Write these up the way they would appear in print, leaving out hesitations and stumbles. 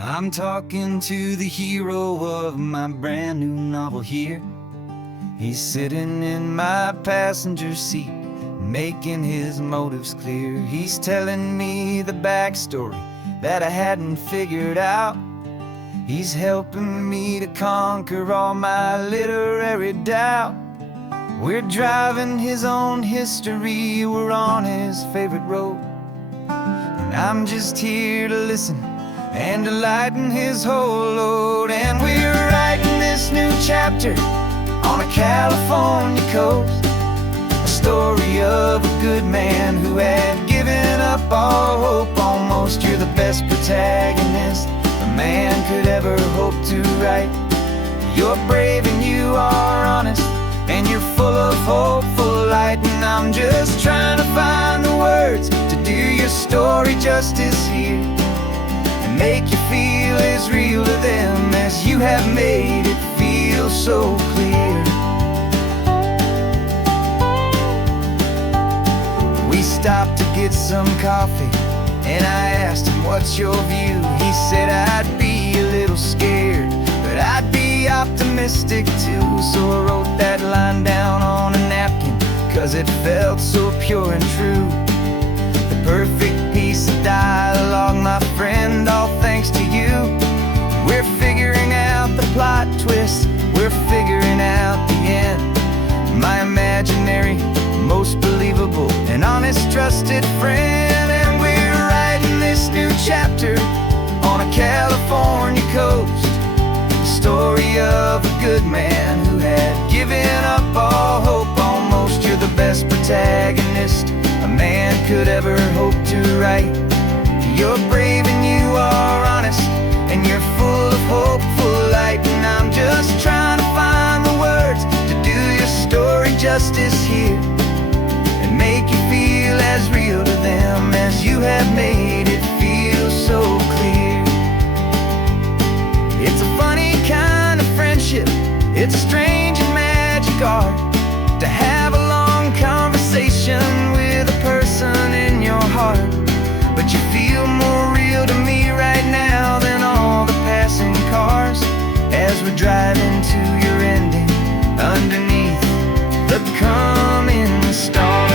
I'm talking to the hero of my brand new novel here. He's sitting in my passenger seat, making his motives clear. He's telling me the backstory that I hadn't figured out. He's helping me to conquer all my literary doubt. We're driving his own history, we're on his favorite road, and I'm just here to listen and to lighten his whole load. And we're writing this new chapter on a California coast, a story of a good man who had given up all hope almost. You're the best protagonist a man could ever hope to write. You're brave and you are honest, and you're full of hopeful light. And I'm just trying to find the words to do your story justice here, and make you feel as real to them as you have made it feel so clear. We stopped to get some coffee, and I asked him, what's your view? He said, I'd be a little scared, but I'd be optimistic too. So I wrote that line down on a napkin, 'cause it felt so pure and true. The perfect piece of dialogue, my friend, all thanks to you. We're figuring out the plot twist, we're figuring out the end. My imaginary, most believable and honest trusted friend. And we're writing this new chapter on a California coast, the story of a good man who had given up all hope almost. You're the best protagonist a man could ever hope to write. You're brave and you are honest, and you're full of hopeful light. And I'm just trying to find the words to do your story justice here, and make you feel as real to them as you have made it feel so clear. It's a funny kind of friendship, it's strange and magic art to have a long conversation with a person in your heart. But you feel more real to me right now than all the passing cars, as we're driving to your ending underneath the coming stars.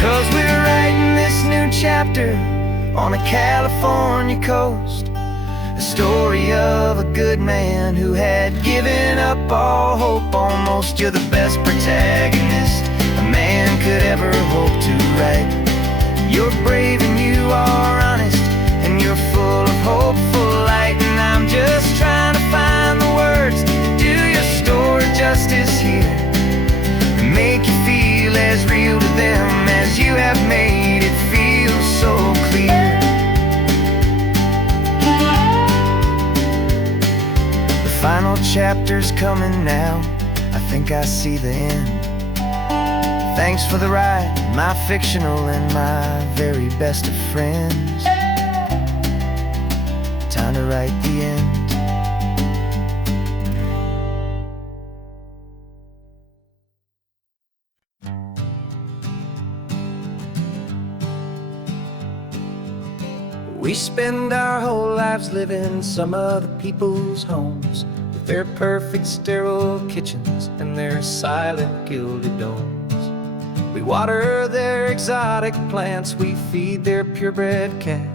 'Cause we're writing this new chapter on a California coast, a story of a good man who had given up all hope almost. You're the best protagonist a man could ever hope to write. You're brave and you are honest, and you're full of hopeful light. And I'm just trying to find the words to do your story justice here, and make you feel as real to them as you have made it feel so clear. The final chapter's coming now, I think I see the end. Thanks for the ride, my fictional and my very best of friends. Time to write the end. We spend our whole lives living some other people's homes, with their perfect sterile kitchens and their silent gilded domes. We water their exotic plants, we feed their purebred cat.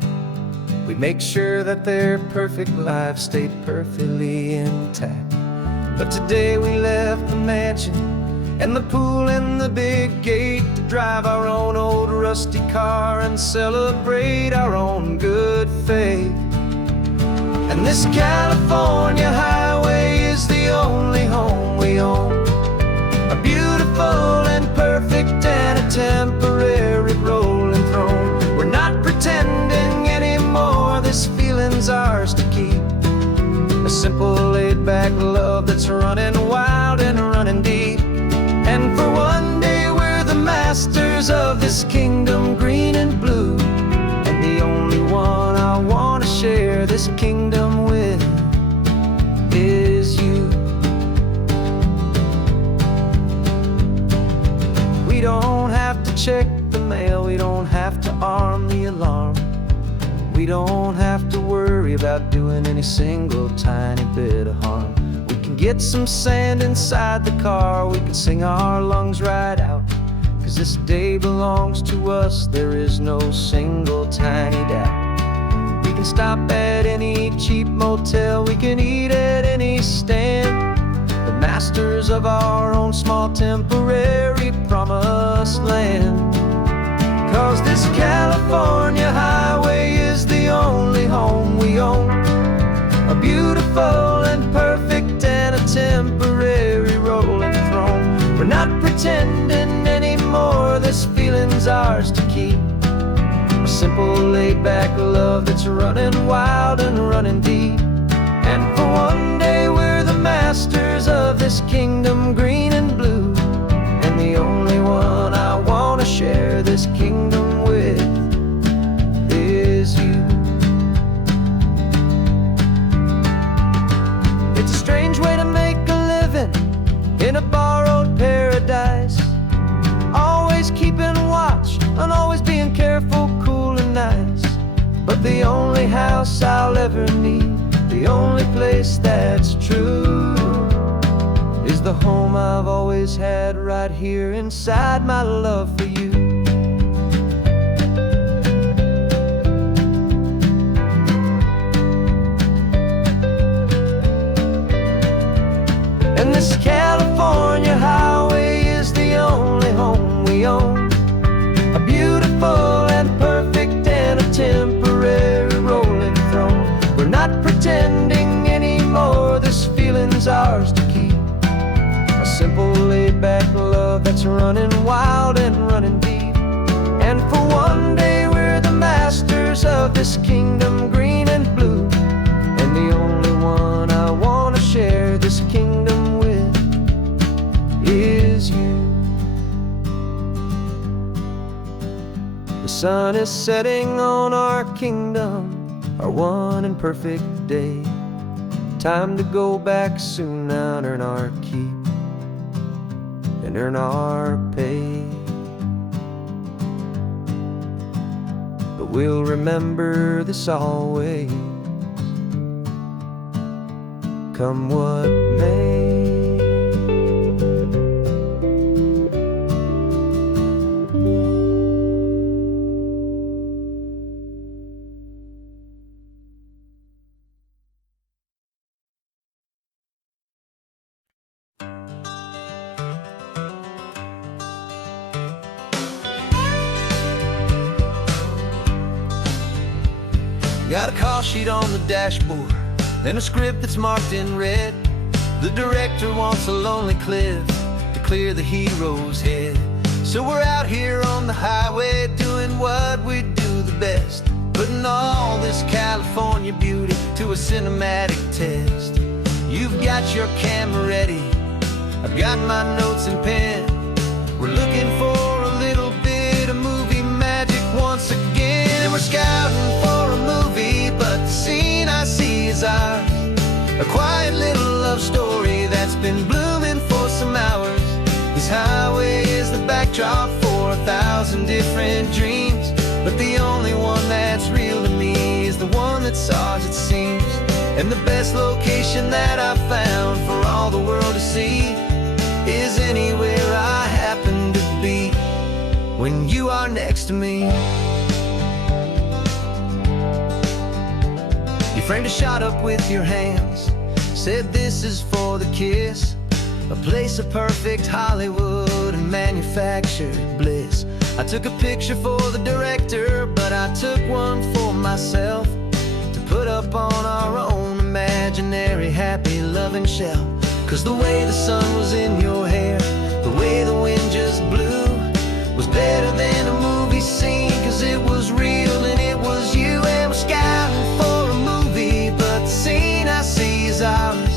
We make sure that their perfect lives stay perfectly intact. But today we left the mansion and the pool and the big gate to drive our own old rusty car and celebrate our own good faith. And this California highway is the only home we own, a beautiful and perfect and a temporary rolling throne. We're not pretending anymore, this feeling's ours to keep, a simple laid-back love that's running wild and running deep. And for one day we're the masters of this kingdom green and check the mail, we don't have to arm the alarm. We don't have to worry about doing any single tiny bit of harm. We can get some sand inside the car, we can sing our lungs right out. 'Cause this day belongs to us, there is no single tiny doubt. We can stop at any cheap motel, we can eat at any stand. The masters of our own small temporary promised land. 'Cause this California highway is the only home we own. A beautiful and perfect and a temporary rolling throne. We're not pretending anymore, this feeling's ours to keep. A simple laid-back love that's running wild and running deep. And for one day we're the masters of this kingdom green and blue. And the only one I want to share this kingdom with is you. It's a strange way to make a living in a borrowed paradise. Always keeping watch and always being careful, cool and nice. But the only house I'll ever need, the only place that's true, is the home I've always had right here inside my love for you. And this California highway is the only home we own. A beautiful and perfect and a temporary rolling throne. We're not pretending anymore, this feeling's ours to keep. A simple laid-back love that's running wild and running deep. And for one day we're the masters of this kingdom green and blue. And the only one I want to share this kingdom with is you. The sun is setting on our kingdom, our one and perfect day. Time to go back soon now and earn our keep and earn our pay. But we'll remember this always, come what may. Got a call sheet on the dashboard and a script that's marked in red. The director wants a lonely cliff to clear the hero's head. So we're out here on the highway doing what we do the best, putting all this California beauty to a cinematic test. You've got your camera ready, I've got my notes and pen. We're looking for a little bit of movie magic once again. And we're scouting for a movie, but the scene I see is ours. A quiet little love story that's been blooming for some hours. This highway is the backdrop for 1,000 different dreams, but the only one that's real to me is the one that's ours, it seems. And the best location that I've found for all the world to see is anywhere I happen to be when you are next to me. You framed a shot up with your hands, said this is for the kiss, a place of perfect Hollywood and manufactured bliss. I took a picture for the director, but I took one for myself to put up on our own imaginary happy loving shelf. 'Cause the way the sun was in your hair, the way the wind just blew, was better than a movie scene. 'Cause it was real and it was you. And we're scouting for a movie, but the scene I see is ours.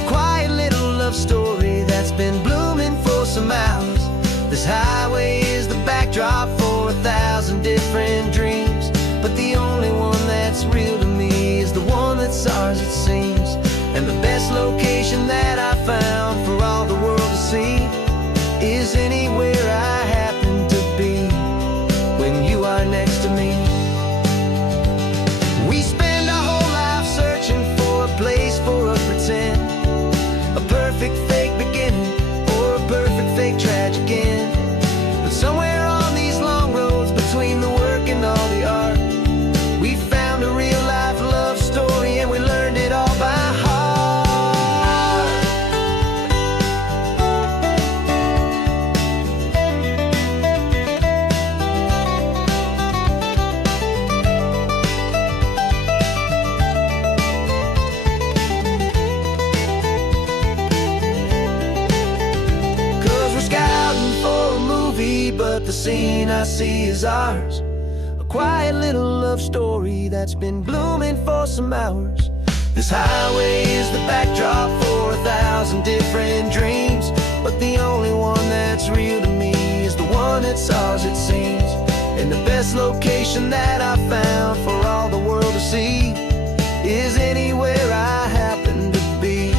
A quiet little love story that's been blooming for some hours. This highway is the backdrop for 1,000 different dreams, but the only one that's real to me is the one that's ours, it seems. And the best location that I found for all the world to see is anywhere I happen to be free, but the scene I see is ours. A quiet little love story that's been blooming for some hours. This highway is the backdrop for 1,000 different dreams, but the only one that's real to me is the one that's ours, it seems. And the best location that I found for all the world to see is anywhere I happen to be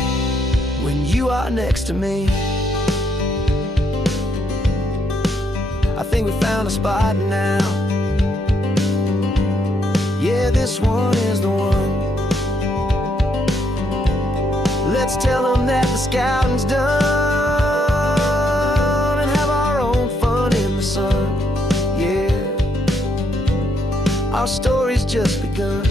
when you are next to me. I think we found a spot now. Yeah, this one is the one. Let's tell them that the scouting's done and have our own fun in the sun. Yeah, our story's just begun.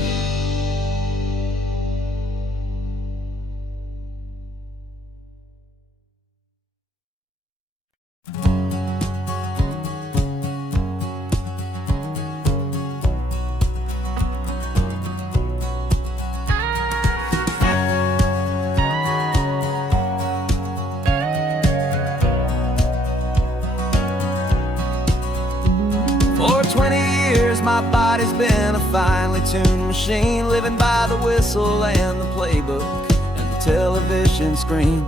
For 20 years my body's been a finely tuned machine, living by the whistle and the playbook and the television screen.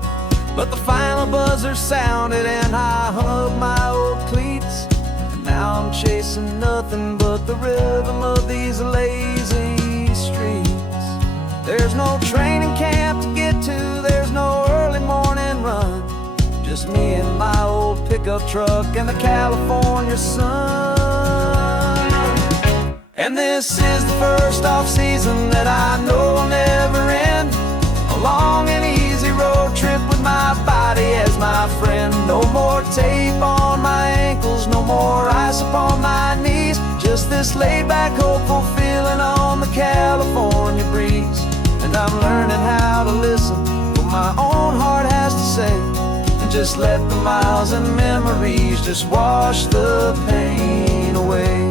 But the final buzzer sounded and I hung up my old cleats, and now I'm chasing nothing but the rhythm of these lazy streets. There's no training camp to get to, there's no early morning run, just me and my old pickup truck and the California sun. And this is the first off-season that I know will never end. A long and easy road trip with my body as my friend. No more tape on my ankles, no more ice upon my knees, just this laid-back, hopeful feeling on the California breeze. And I'm learning how to listen to what my own heart has to say, and just let the miles and memories just wash the pain away.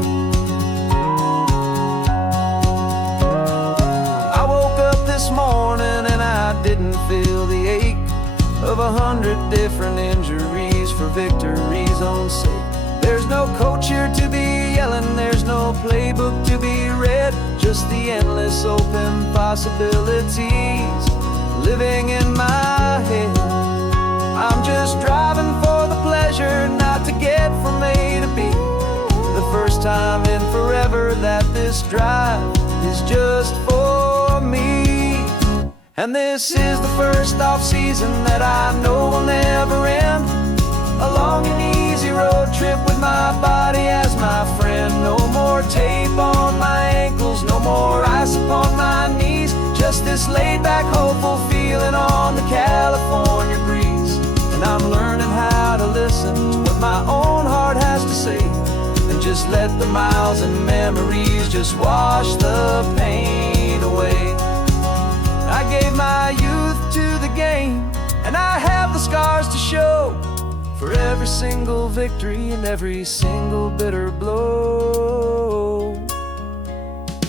This morning and I didn't feel the ache of 100 different injuries for victory's own sake. There's no coach here to be yelling, there's no playbook to be read, just the endless open possibilities living in my head. I'm just driving for the pleasure, not to get from A to B. The first time in forever that this drive is just for me. And this is the first off-season that I know will never end. A long and easy road trip with my body as my friend. No more tape on my ankles, no more ice upon my knees, just this laid-back, hopeful feeling on the California breeze. And I'm learning how to listen to what my own heart has to say, and just let the miles and memories just wash the pain away. I gave my youth to the game, and I have the scars to show for every single victory and every single bitter blow.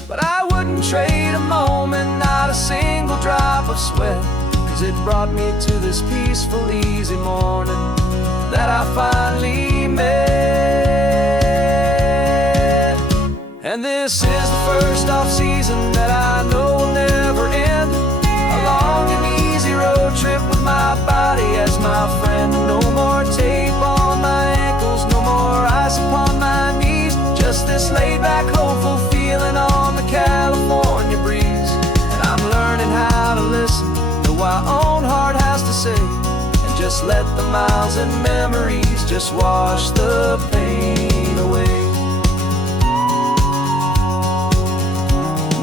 But I wouldn't trade a moment, not a single drop of sweat, 'cause it brought me to this peaceful, easy morning that I finally met. And this is the first off-season that I know will never end. A long and easy road trip with my body as my friend. No more tape on my ankles, no more ice upon my knees, just this laid-back, hopeful feeling on the California breeze. And I'm learning how to listen to what my own heart has to say, and just let the miles and memories just wash the pain away.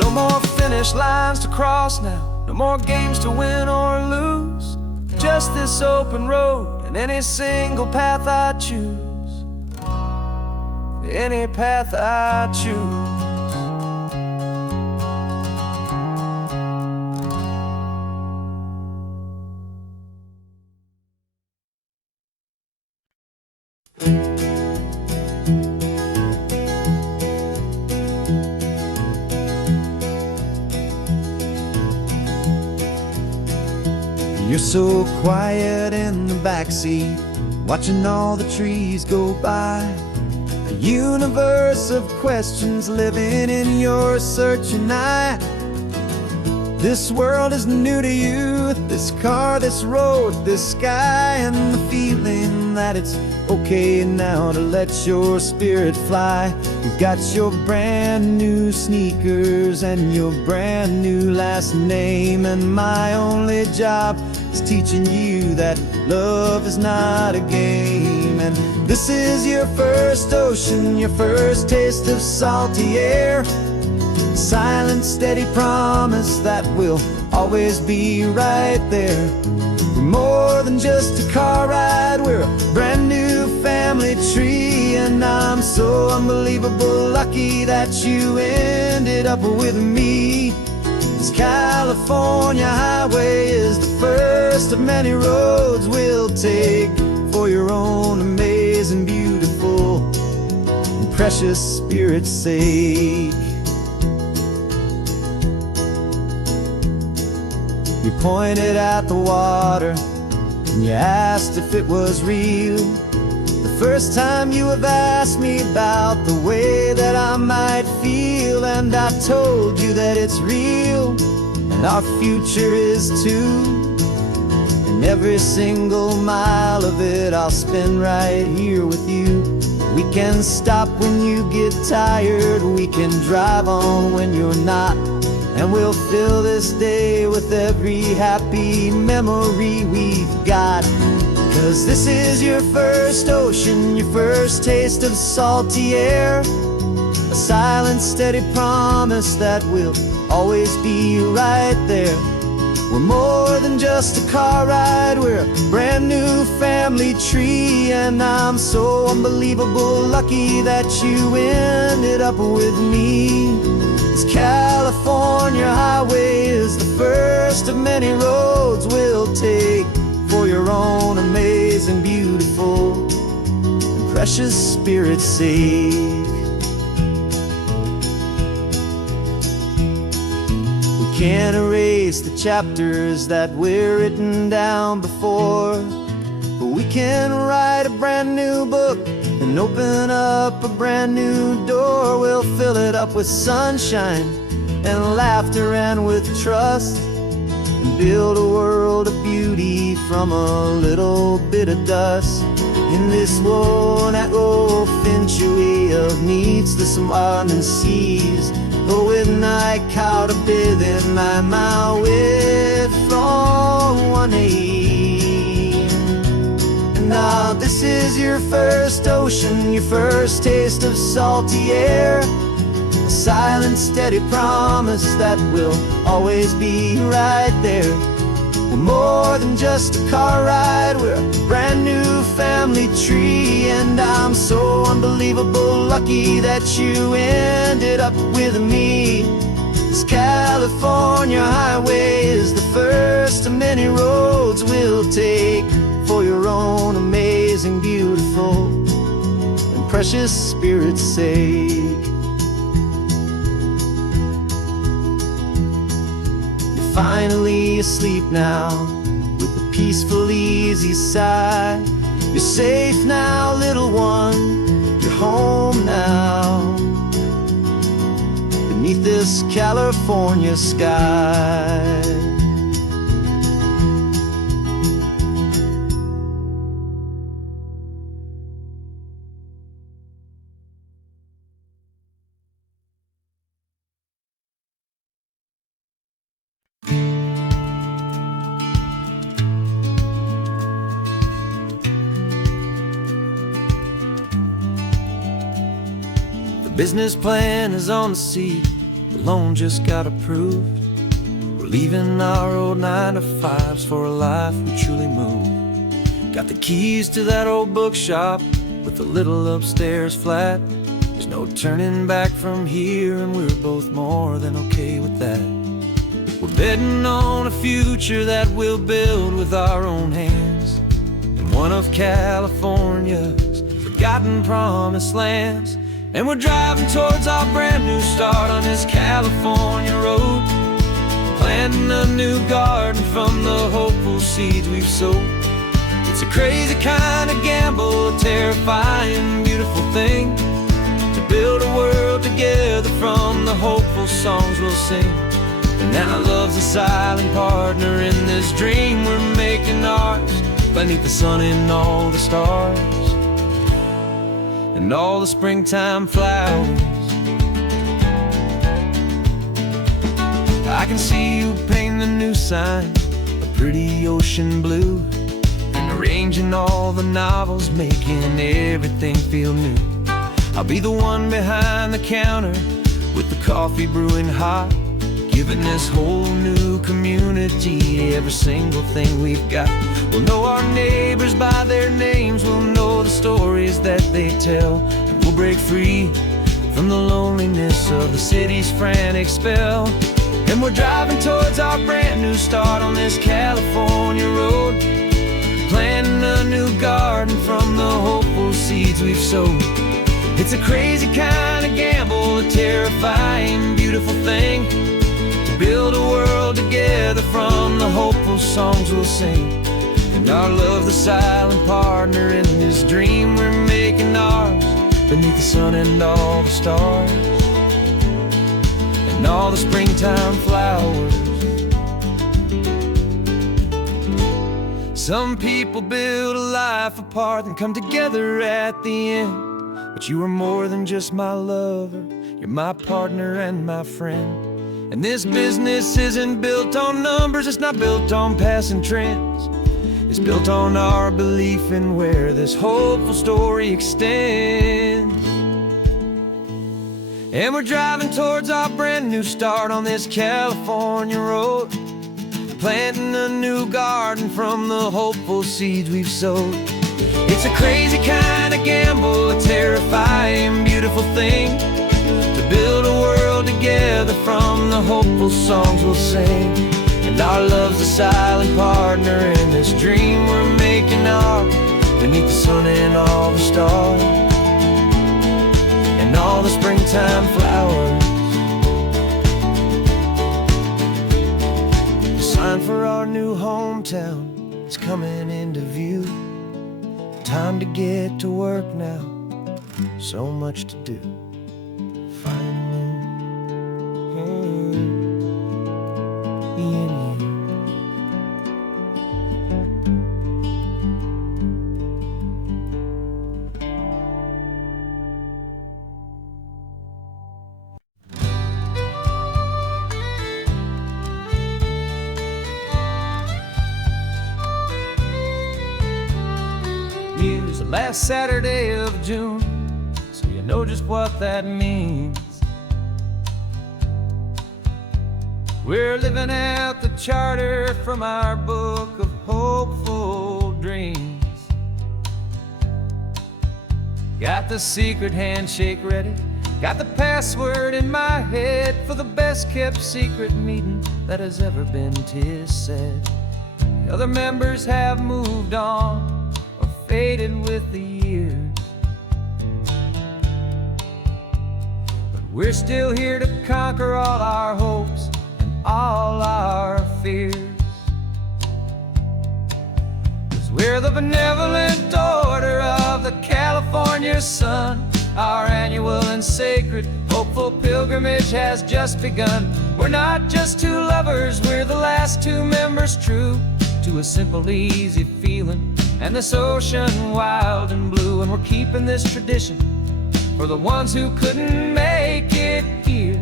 No more finish lines to cross now, no more games to win or lose, just this open road and any single path I choose. Any path I choose. You're so quiet in the backseat, watching all the trees go by. A universe of questions living in your searching eye. This world is new to you, this car, this road, this sky, and the feeling that it's okay now to let your spirit fly. You've got your brand new sneakers and your brand new last name, and my only job is teaching you that love is not a game. And this is your first ocean, your first taste of salty air. Silent, steady promise that we'll always be right there. We're more than just a car ride, we're a brand new family tree. And I'm so unbelievable lucky that you ended up with me. This California highway is the first of many roads we'll take for your own amazing, beautiful, and precious spirit's sake. You pointed at the water and you asked if it was real. The first time you have asked me about the way that I might feel, and I told you that it's real and our future is too. And every single mile of it I'll spend right here with you. We can stop when you get tired, we can drive on when you're not, and we'll fill this day with every happy memory we've got. 'Cause this is your first ocean, your first taste of salty air. A silent, steady promise that we'll always be right there. We're more than just a car ride, we're a brand new family tree. And I'm so unbelievable lucky that you ended up with me. This California highway is the first of many roads we'll take for your own amazing, beautiful, and precious spirit's sake. We can't erase the chapters that we're written down before, but we can write a brand new book and open up a brand new door. We'll fill it up with sunshine and laughter and with trust, and build a world of beauty from a little bit of dust. In this world that finchuí of needs the smiling seas, but with night caught a bit in my way from one aid. And now this is your first ocean, your first taste of salty air. A silent, steady promise that we'll always be right there. We're more than just a car ride, we're a brand new family tree. And I'm so unbelievable lucky that you ended up with me. This California highway is the first of many roads we'll take for your own amazing, beautiful, and precious spirit's sake. You're finally asleep now with a peaceful, easy sigh. You're safe now, little one, you're home now, beneath this California sky. Business plan is on the seat, the loan just got approved. We're leaving our old 9-to-5s for a life we truly move. Got the keys to that old bookshop with the little upstairs flat. There's no turning back from here, and we're both more than okay with that. We're betting on a future that we'll build with our own hands, in one of California's forgotten promised lands. And we're driving towards our brand new start on this California road, planting a new garden from the hopeful seeds we've sowed. We It's a crazy kind of gamble, a terrifying, beautiful thing, to build a world together from the hopeful songs we'll sing. And now love's a silent partner in this dream we're making ours, beneath the sun and all the stars and all the springtime flowers. I can see you painting a new sign, a pretty ocean blue, and arranging all the novels, making everything feel new. I'll be the one behind the counter with the coffee brewing hot, giving this whole new community every single thing we've got. We'll know our neighbors by their names, we'll know the stories that they tell, and we'll break free from the loneliness of the city's frantic spell. And we're driving towards our brand new start on this California road, planting a new garden from the hopeful seeds we've sowed. It's a crazy kind of gamble, a terrifying, beautiful thing, to build a world together from the hopeful songs we'll sing. And our love's the silent partner in this dream we're making ours, beneath the sun and all the stars and all the springtime flowers. Some people build a life apart and come together at the end, but you are more than just my lover, you're my partner and my friend. And this business isn't built on numbers, it's not built on passing trends, it's built on our belief in where this hopeful story extends. And we're driving towards our brand new start on this California road, planting a new garden from the hopeful seeds we've sowed. It's a crazy kind of gamble, a terrifying, beautiful thing, to build a world together from the hopeful songs we'll sing. And our love's a silent partner in this dream we're making ours, beneath the sun and all the stars and all the springtime flowers. The sign for our new hometown is coming into view. Time to get to work now, so much to do. Finding me and you. Use the last Saturday of June, so you know just what that means. We're living out the charter from our book of hopeful dreams. Got the secret handshake ready, got the password in my head for the best kept secret meeting that has ever been, 'tis said. The other members have moved on, faded with the years, but we're still here to conquer all our hopes and all our fears. 'Cause we're the benevolent order of the California sun. Our annual and sacred hopeful pilgrimage has just begun. We're not just two lovers, we're the last two members true to a simple, easy feeling and this ocean wild and blue. And we're keeping this tradition for the ones who couldn't make it here,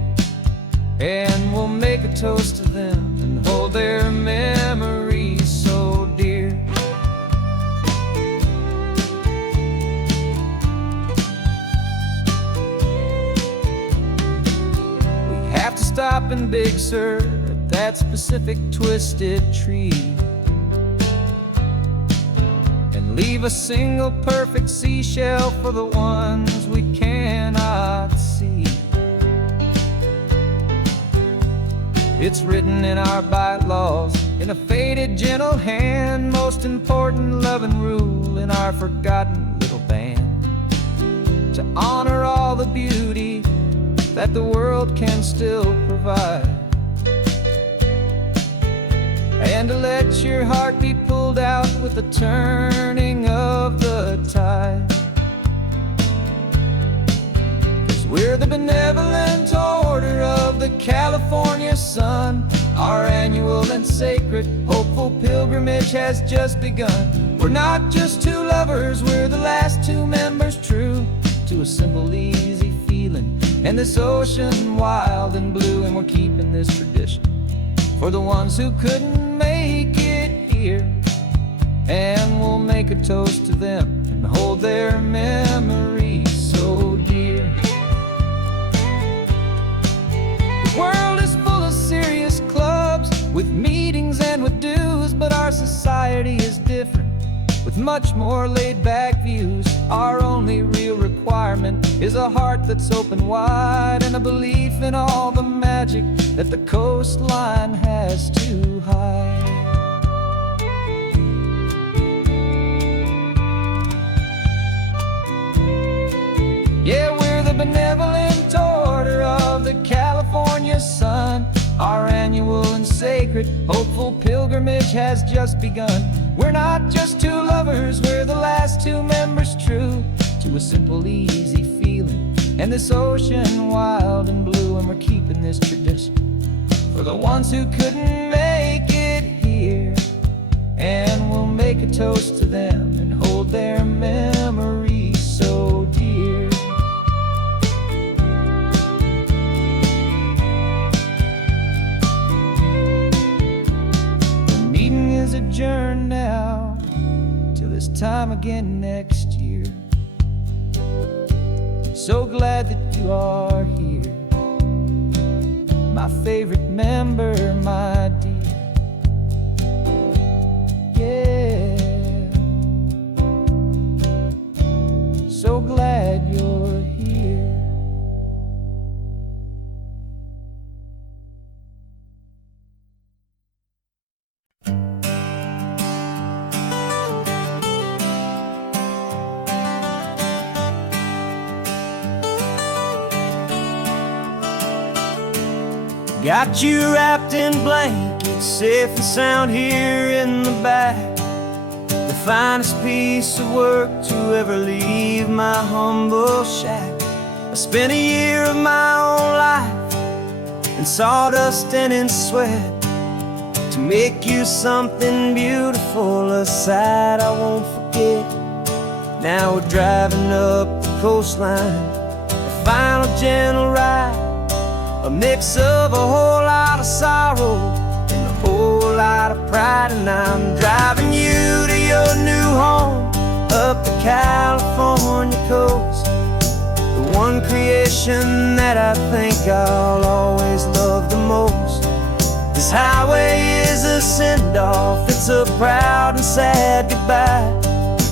and we'll make a toast to them and hold their memories so dear. We have to stop in Big Sur at that specific twisted tree, leave a single perfect seashell for the ones we cannot see. It's written in our bylaws in a faded gentle hand, most important loving rule in our forgotten little band, to honor all the beauty that the world can still provide. and to let your heart be pulled out with the turning of the tide. 'Cause we're the benevolent order of the California sun. Our annual and sacred, hopeful pilgrimage has just begun. We're not just two lovers, we're the last two members true to a simple, easy feeling, and this ocean wild and blue. And we're keeping this tradition for the ones who couldn't make it here, and we'll make a toast to them and hold their memories so dear. The world is full of serious clubs with meetings and with dues, but our society is different with much more laid-back views. Our only real requirement is a heart that's open wide, and a belief in all the magic that the coastline has to hide. Yeah, we're the benevolent order of the California sun. Our annual and sacred, hopeful pilgrimage has just begun. We're not just two lovers, we're the last two members true to a simple, easy feeling, and this ocean wild and blue. And we're keeping this tradition for the ones who couldn't make it here, and we'll make a toast to them and hold their memories so dear. The meeting is adjourned now till this time again next year. So glad that you are here, my favorite member, my dear. Yeah, so glad you're here. Got you wrapped in blankets, safe and sound here in the back. The finest piece of work to ever leave my humble shack. I spent a year of my own life in sawdust and in sweat to make you something beautiful, a sight I won't forget. Now we're driving up the coastline, a final gentle ride, a mix of a whole lot of sorrow and a whole lot of pride. And I'm driving you to your new home up the California coast, the one creation that I think I'll always love the most. This highway is a send-off, it's a proud and sad goodbye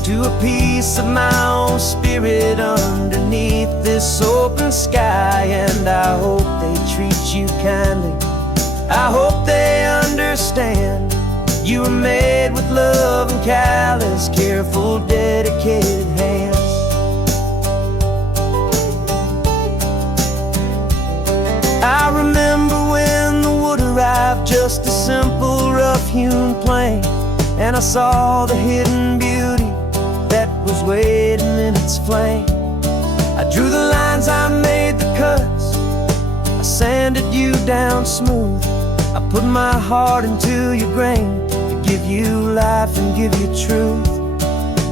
to a piece of my own spirit underneath this open sky. And I hope they treat you kindly, I hope they understand you were made with love and callous, careful, dedicated hands. I remember when the wood arrived, just a simple rough-hewn plank, and I saw the hidden beauty that was waiting in its flame. I drew the lines, I made the cuts, I sanded you down smooth. I put my heart into your grain to give you life and give you truth.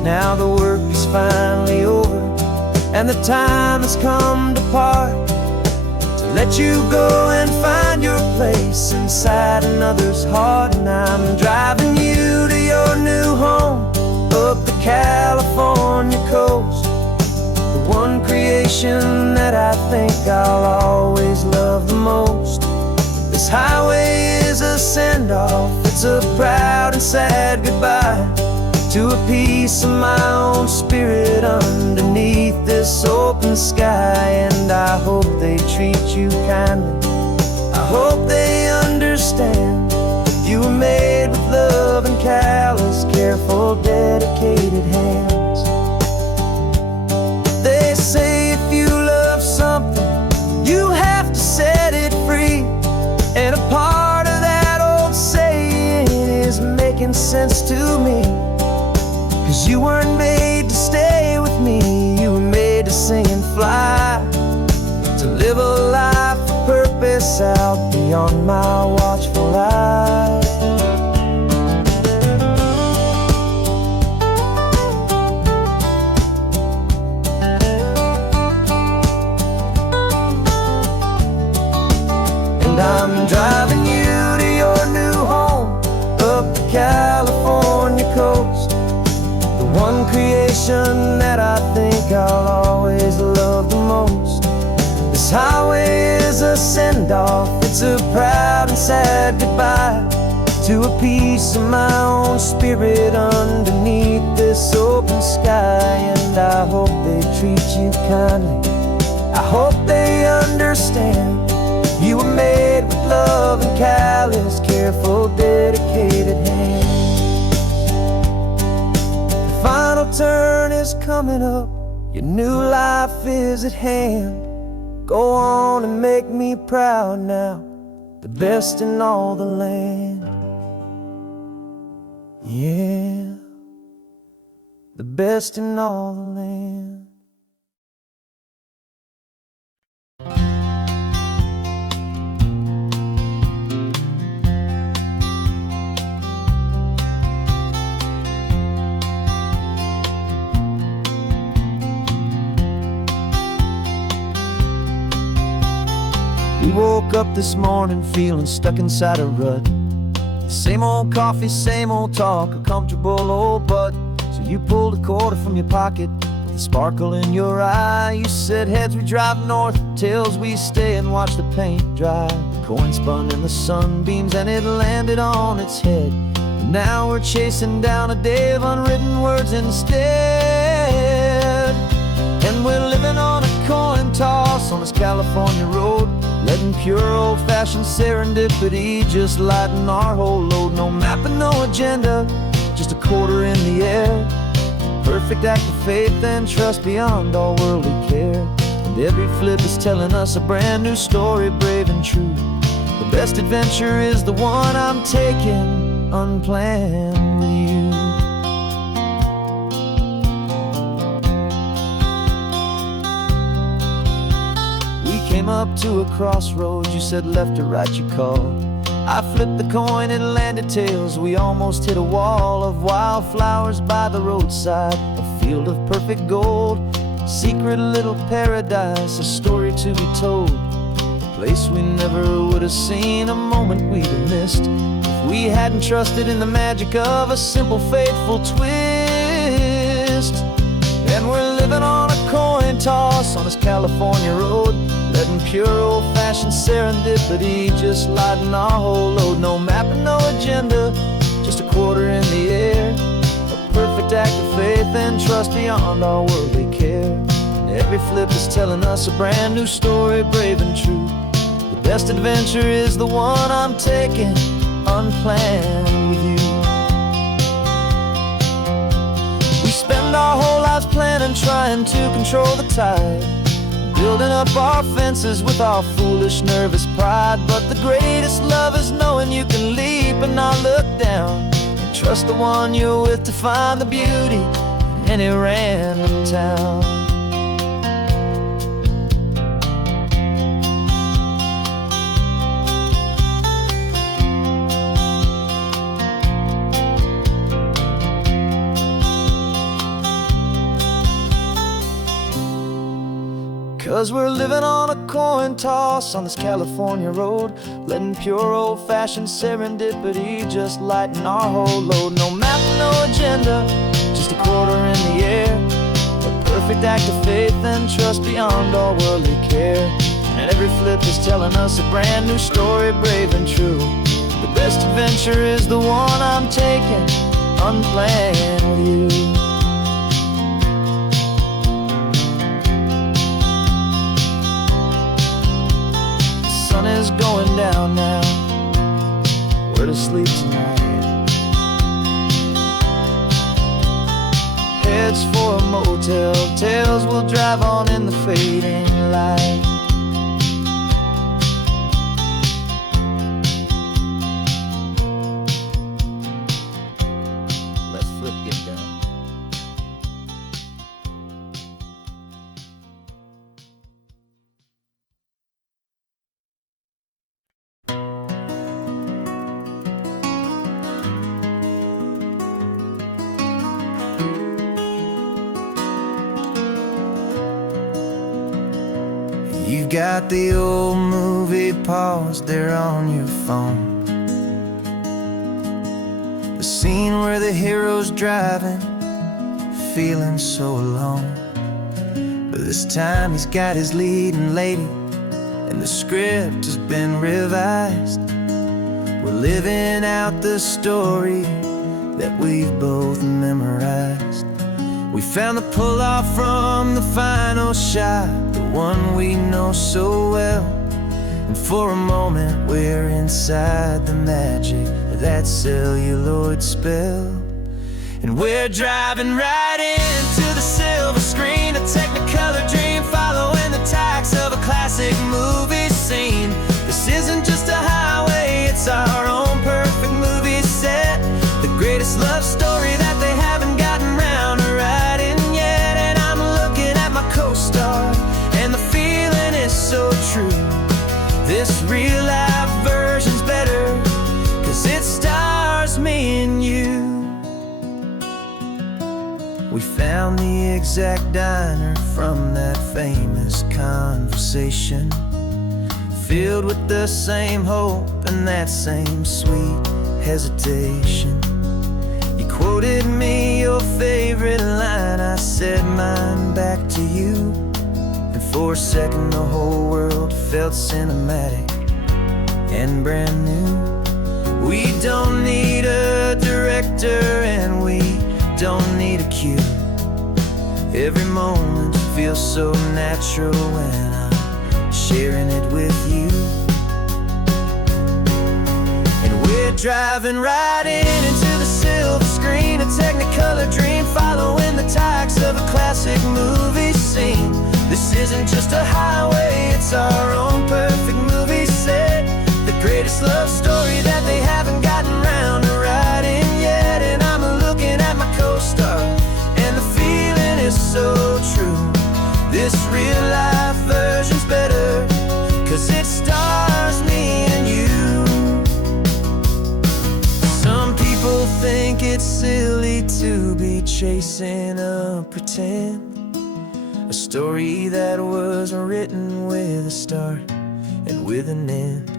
Now the work is finally over, and the time has come to part, to let you go and find your place inside another's heart. And I'm driving you to your new home up the California coast, the one creation that I think I'll always love the most. This highway is a send-off, it's a proud and sad goodbye to a piece of my own spirit underneath this open sky. And I hope they treat you kindly, I hope they understand you were made with love and callous, careful, dedicated hands. They say if you love something, you have to set it free, and a part of that old saying sense to me. 'Cause you weren't made to stay with me, you were made to sing and fly, to live a life of purpose out beyond my watchful eye. I'm driving you to your new home, up the California coast, the one creation that I think I'll always love the most. This highway is a send-off, it's a proud and sad goodbye to a piece of my own spirit underneath this open sky. And I hope they treat you kindly, I hope they understand. You were made with love and callous, careful, dedicated hands. The final turn is coming up, your new life is at hand. Go on and make me proud now, the best in all the land. Yeah, the best in all the land. We woke up this morning feeling stuck inside a rut. Same old coffee, same old talk, a comfortable old butt. So you pulled a quarter from your pocket with a sparkle in your eye. You said heads we drive north, tails we stay and watch the paint dry. The coin spun in the sunbeams and it landed on its head. And now we're chasing down a day of unwritten words instead. And we're living on a coin toss on this California road, letting pure old-fashioned serendipity just lighten our whole load. No map and no agenda, just a quarter in the air. Perfect act of faith and trust beyond all worldly care. And every flip is telling us a brand new story, brave and true. The best adventure is the one I'm taking, unplanned with you. Came up to a crossroads, you said left or right, you called. I flipped the coin, it landed tails. We almost hit a wall of wildflowers by the roadside, a field of perfect gold, secret little paradise, a story to be told. A place we never would have seen, a moment we'd have missed if we hadn't trusted in the magic of a simple, faithful twist. And we're living on a coin toss on this California road, letting pure old-fashioned serendipity just lighten our whole load. No map and no agenda, just a quarter in the air. A perfect act of faith and trust beyond all worldly care. And every flip is telling us a brand new story, brave and true. The best adventure is the one I'm taking, unplanned with you. We spend our whole lives planning, trying to control the tide, building up our fences with our foolish, nervous pride. But the greatest love is knowing you can leap and not look down, and trust the one you're with to find the beauty in any random town. 'Cause we're living on a coin toss on this California road, letting pure old-fashioned serendipity just lighten our whole load. No map, no agenda, just a quarter in the air. A perfect act of faith and trust beyond all worldly care. And every flip is telling us a brand new story, brave and true. The best adventure is the one I'm taking, unplanned with you. The sun is going down now, we're to sleep tonight. Heads for a motel, tails will drive on in the fading light. You've got the old movie paused there on your phone, the scene where the hero's driving, feeling so alone. But this time he's got his leading lady, and the script has been revised. We're living out the story that we've both memorized. We found the pull-off from the final shot, the one we know so well. And for a moment we're inside the magic of that celluloid spell. And we're driving right into the silver screen, a technicolor dream following the tacks of a classic movie scene. This isn't just a highway, it's our own perfect movie set, the greatest love story that they haven't gotten round to writing yet. And I'm looking at my co-star, and the feeling is so true. This real life version's better, 'cause it stars me and you. We found the exact diner from that famous conversation, filled with the same hope and that same sweet hesitation. You quoted me your favorite line, I said mine back to you. And for a second the whole world felt cinematic and brand new. We don't need a director and we don't need a cue. Every moment feels so natural when I'm sharing it with you. And we're driving right into the silver screen, a technicolor dream following the tacks of a classic movie scene. This isn't just a highway, it's our own perfect movie set, the greatest love story that they haven't gotten round to writing yet. And I'm looking at my co-star, and the feeling is so true. This real life version's better, 'cause it stars me and you. Some people think it's silly to be chasing a pretend, a story that was written with a start and with an end.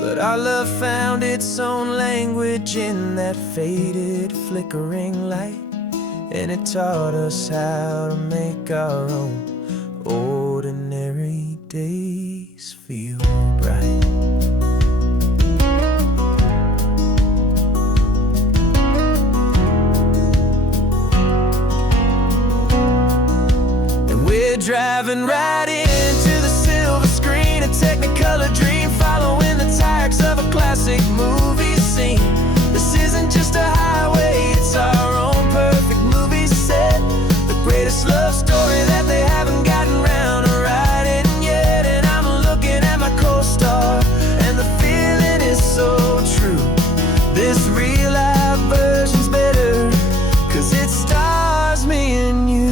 But our love found its own language in that faded, flickering light, and it taught us how to make our own ordinary days feel bright. And we're driving right into the silver screen, a technicolor dream following the tacks of a classic movie scene. This isn't just a highway, it's our own perfect movie set, the greatest love story that they haven't gotten round to writing yet. And I'm looking at my co-star, and the feeling is so true. This real life version's better, 'cause it stars me and you.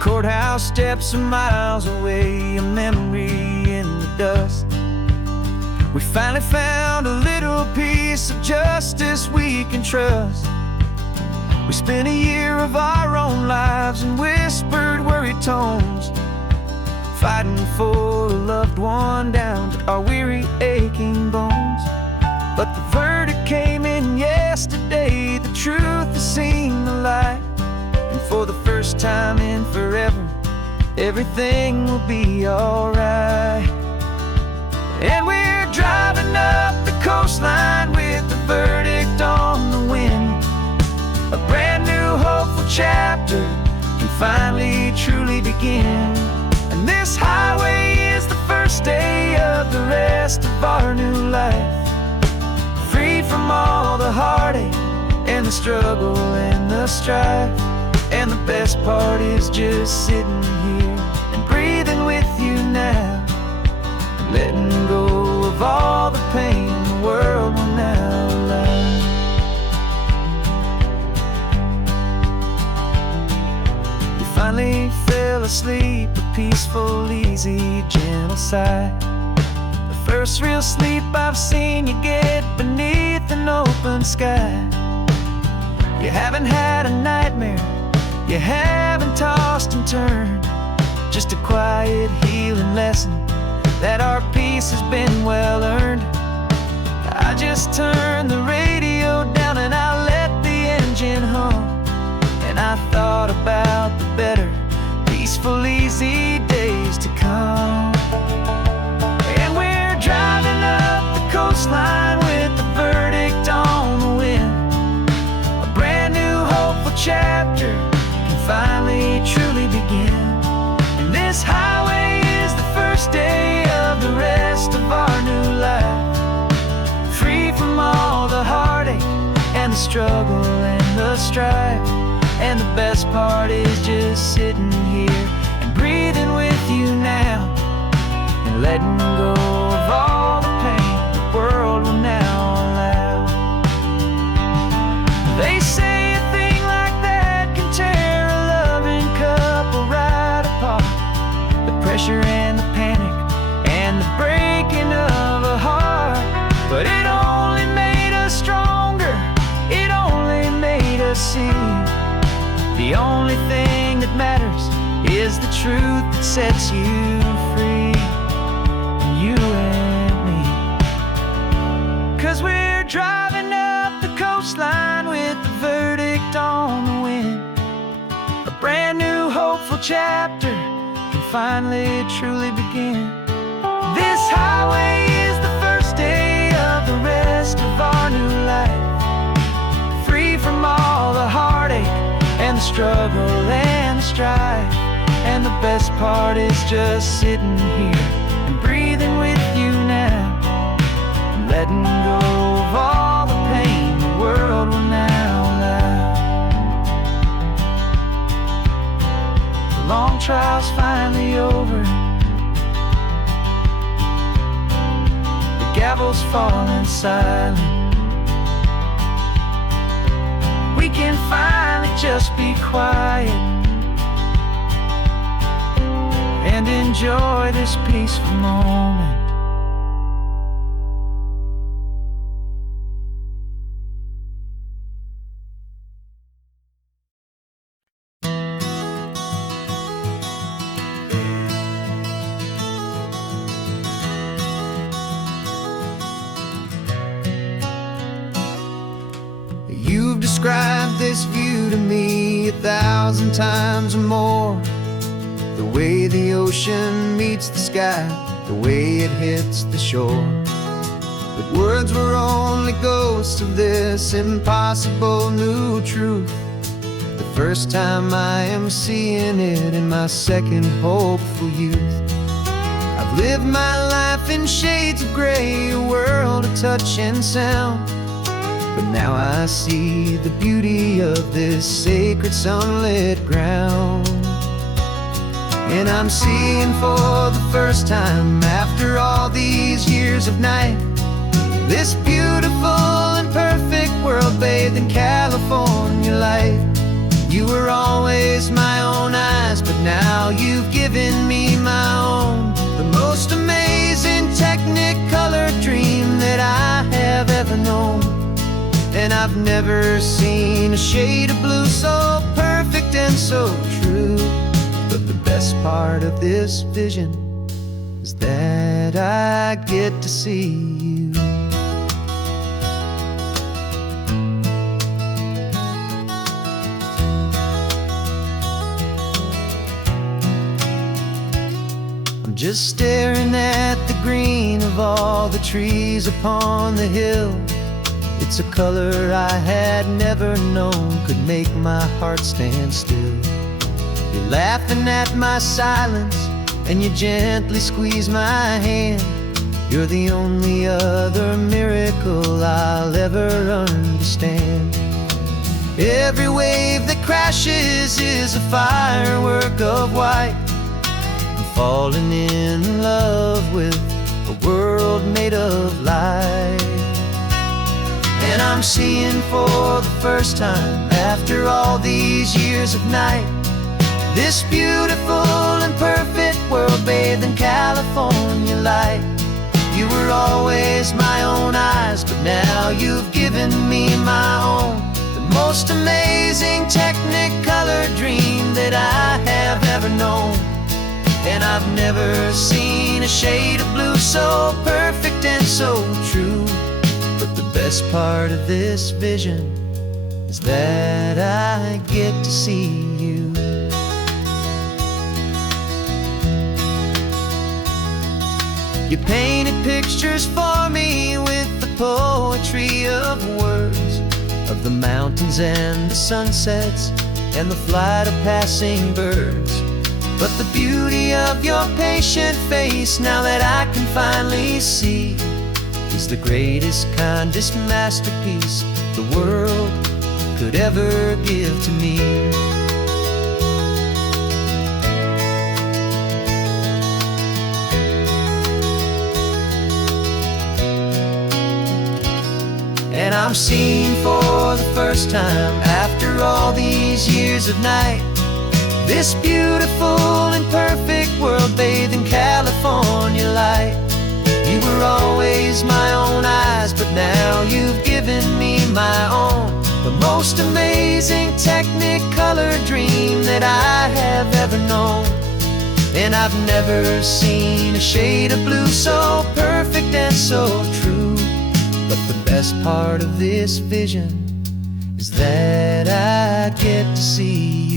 Courthouse steps are miles away, a memory in the dust. We finally found a little piece of justice we can trust. We spent a year of our own lives in whispered, worried tones, fighting for a loved one down to our weary, aching bones. But the verdict came in yesterday, the truth has seen the light. And for the first time in forever, everything will be alright. And we're driving up the coastline with the verdict on the wind. A brand new hopeful chapter can finally truly begin. And this highway is the first day of the rest of our new life, free from all the heartache and the struggle and the strife. And the best part is just sitting here and breathing with you now, letting go of all the pain the world peaceful, easy, gentle side. The first real sleep I've seen you get beneath an open sky. You haven't had a nightmare, you haven't tossed and turned. Just a quiet healing lesson that our peace has been well earned. I just turn the radio down and I let the engine hum, and I thought about the better, peaceful, easy days to come. And we're driving up the coastline with the verdict on the wind. A brand new hopeful chapter can finally truly begin. And this highway is the first day of the rest of our new life, free from all the heartache and the struggle and the strife. And the best part is just sitting here and breathing with you now, and letting go of all the pain the world will now allow. They say a thing like that can tear a loving couple right apart. The pressure and the panic and the breaking of a heart. But it only made us stronger, it only made us see the only thing that matters is the truth that sets you free, you and me. 'Cause we're driving up the coastline with the verdict on the wind. A brand new hopeful chapter can finally truly begin. This highway is the first day of the rest of our new life, free from all the heartache and the struggle and the strife. And the best part is just sitting here and breathing with you now, and letting go of all the pain the world will now allow. The long trial's finally over, the gavel's falling silent. We can finally just be quiet and enjoy this peaceful moment. You've described this view to me 1,000 times or more. The way the ocean meets the sky, the way it hits the shore. But words were only ghosts of this impossible new truth. The first time I am seeing it in my second hopeful youth. I've lived my life in shades of gray, a world of touch and sound. But now I see the beauty of this sacred sunlit ground. And I'm seeing for the first time after all these years of night, this beautiful and perfect world bathed in California light. You were always my own eyes, but now you've given me my own. The most amazing technicolor dream that I have ever known. And I've never seen a shade of blue so perfect and so true. But the best part of this vision is that I get to see you. I'm just staring at the green of all the trees upon the hill. It's a color I had never known could make my heart stand still. You're laughing at my silence, and you gently squeeze my hand. You're the only other miracle I'll ever understand. Every wave that crashes is a firework of white. I'm falling in love with a world made of light. And I'm seeing for the first time after all these years of night, this beautiful and perfect world bathed in California light. You were always my own eyes, but now you've given me my own. The most amazing technicolor dream that I have ever known. And I've never seen a shade of blue so perfect and so true. But the best part of this vision is that I get to see you. You painted pictures for me with the poetry of words, of the mountains and the sunsets and the flight of passing birds. But the beauty of your patient face, now that I can finally see, is the greatest, kindest masterpiece the world could ever give to me. And I'm seeing for the first time, after all these years of night, this beautiful and perfect world bathed in California light. You were always my own eyes, but now you've given me my own. The most amazing technicolor dream that I have ever known. And I've never seen a shade of blue so perfect and so true. But the best part of this vision is that I get to see you.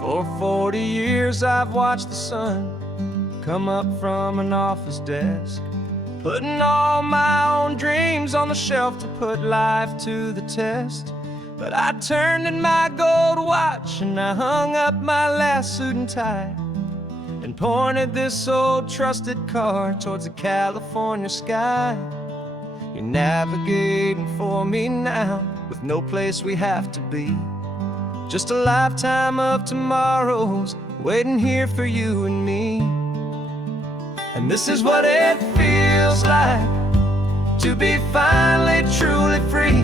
For 40 years I've watched the sun come up from an office desk, putting all my own dreams on the shelf to put life to the test. But I turned in my gold watch and I hung up my last suit and tie, and pointed this old trusted car towards the California sky. You're navigating for me now, with no place we have to be. Just a lifetime of tomorrows waiting here for you and me. And this is what it feels like to be finally truly free,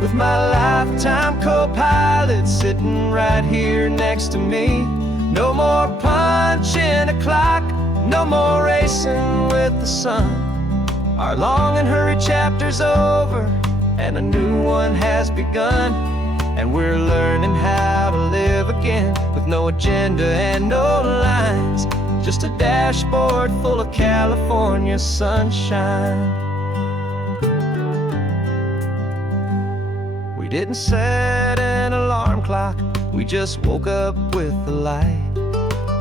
with my lifetime co-pilot sitting right here next to me. No more punching a clock, no more racing with the sun. Our long and hurried chapter's over and a new one has begun. And we're learning how to live again, with no agenda and no lines, just a dashboard full of California sunshine. We didn't set an alarm clock, we just woke up with the light.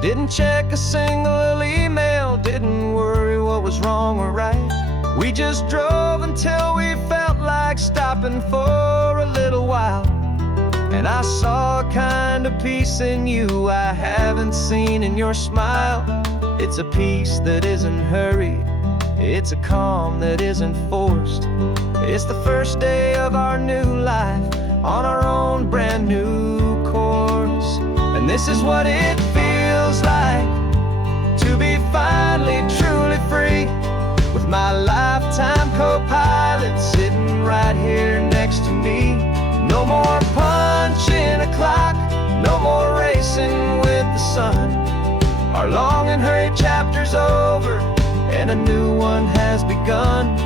Didn't check a single email, didn't worry what was wrong or right. We just drove until we felt like stopping for a little while. And I saw a kind of peace in you I haven't seen in your smile. It's a peace that isn't hurried, it's a calm that isn't forced. It's the first day of our new life on our own brand new course. And this is what it feels like to be finally truly free, with my lifetime co-pilot sitting right here next to me. No more punching a clock, no more racing with the sun. Our long and hurried chapter's over and a new one has begun.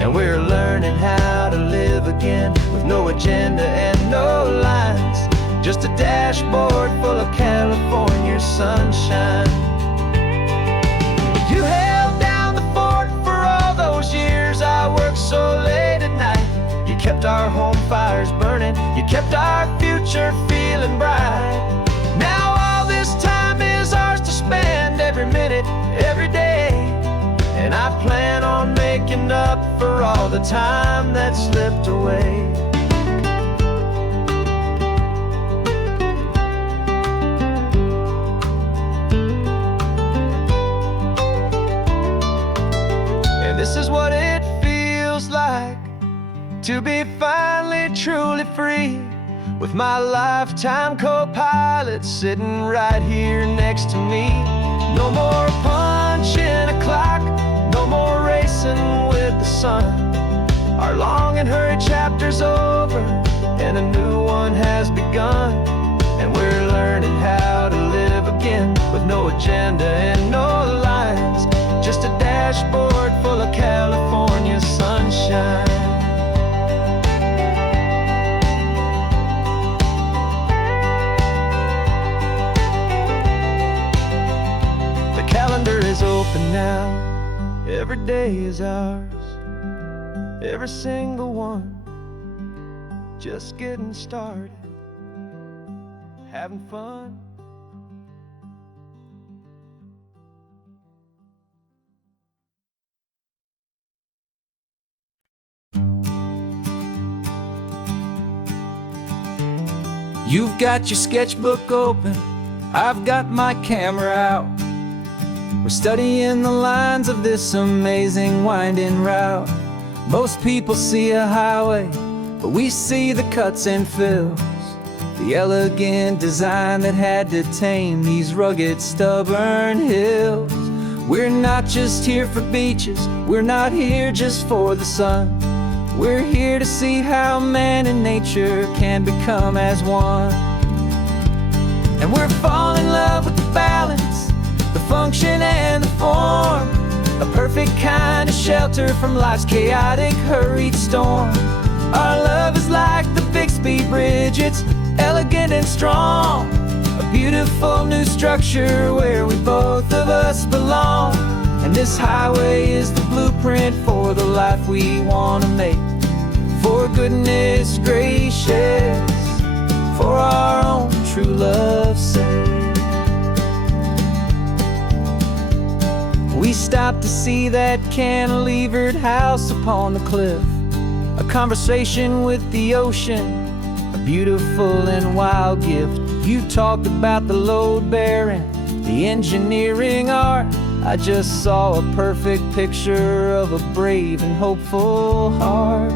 And we're learning how to live again, with no agenda and no lines, just a dashboard full of California sunshine. You held down the fort for all those years I worked so late at night. You kept our home fires burning, you kept our future feeling bright. Now all this time is ours to spend, every minute, every day. And I plan on making up for all the time that slipped away. And this is what it feels like to be fine with my lifetime co-pilot sitting right here next to me. No more punching a clock, no more racing with the sun. Our long and hurried chapter's over, and a new one has begun. And we're learning how to live again, with no agenda and no lines, just a dashboard full of California sunshine. The calendar is open now, every day is ours, every single one, just getting started, having fun. You've got your sketchbook open, I've got my camera out. We're studying the lines of this amazing winding route. Most people see a highway, but we see the cuts and fills, the elegant design that had to tame these rugged, stubborn hills. We're not just here for beaches, we're not here just for the sun. We're here to see how man and nature can become as one. And we're falling in love with the balance, the function and the form, a perfect kind of shelter from life's chaotic, hurried storm. Our love is like the Bixby Bridge, it's elegant and strong, a beautiful new structure where we both of us belong. And this highway is the blueprint for the life we want to make. For goodness gracious, for our own true love's sake. We stopped to see that cantilevered house upon the cliff, a conversation with the ocean, a beautiful and wild gift. You talked about the load bearing, the engineering art. I just saw a perfect picture of a brave and hopeful heart.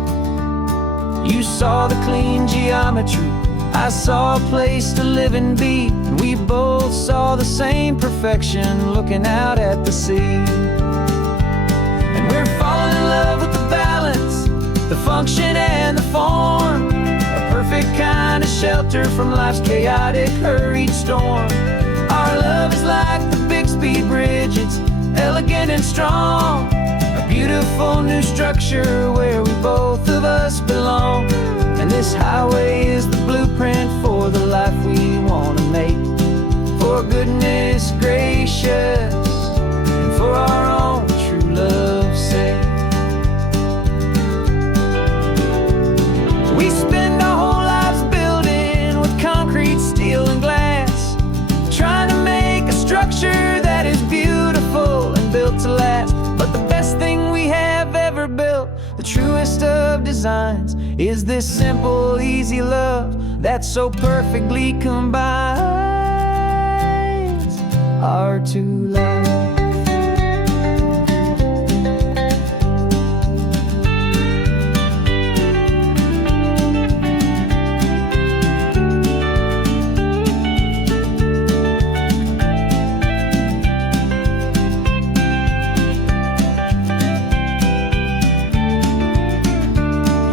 You saw the clean geometry, I saw a place to live and be, and we both saw the same perfection looking out at the sea. And we're falling in love with the balance, the function and the form, a perfect kind of shelter from life's chaotic, hurried storm. Our love is like the Bixby Bridge, it's elegant and strong, a beautiful new structure where we both of us belong. And this highway is the blueprint for the life we want to make. For goodness gracious, and for our own true love's sake. We spend our whole lives building with concrete, steel and glass, trying to make a structure that is beautiful and built to last. But the best thing we have ever built, the truest of designs, is this simple, easy love that so perfectly combines our two lives.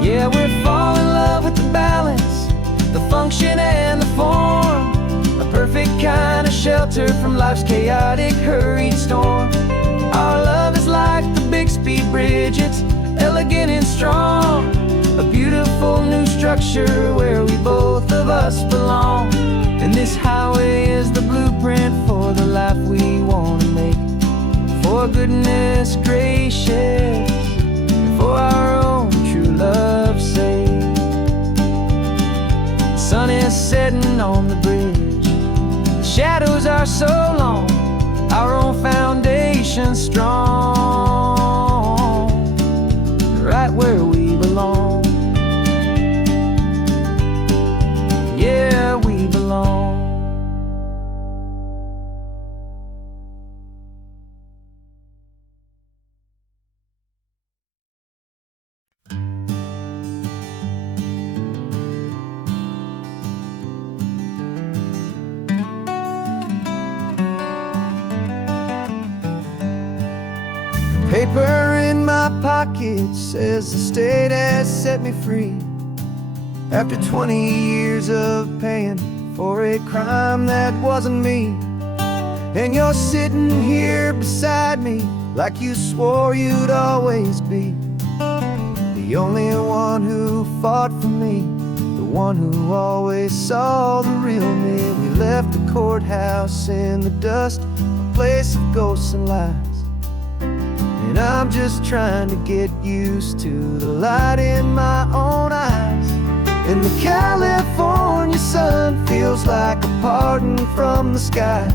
Yeah, we're falling in love with the balance, the function and the form, a perfect kind of shelter from life's chaotic, hurried storm. Our love is like the Bixby Bridge, it's elegant and strong, a beautiful new structure where we both of us belong. And this highway is the blueprint for the life we want to make. For goodness gracious, for our own true love's sake. The sun is setting on the bridge, the shadows are so long, our own foundation strong, right where we belong. Yeah, we belong. Paper in my pocket says the state has set me free after 20 years of paying for a crime that wasn't me. And you're sitting here beside me like you swore you'd always be the only one who fought for me, the one who always saw the real me. We left the courthouse in the dust, a place of ghosts and lies. And I'm just trying to get used to the light in my own eyes. And the California sun feels like a pardon from the sky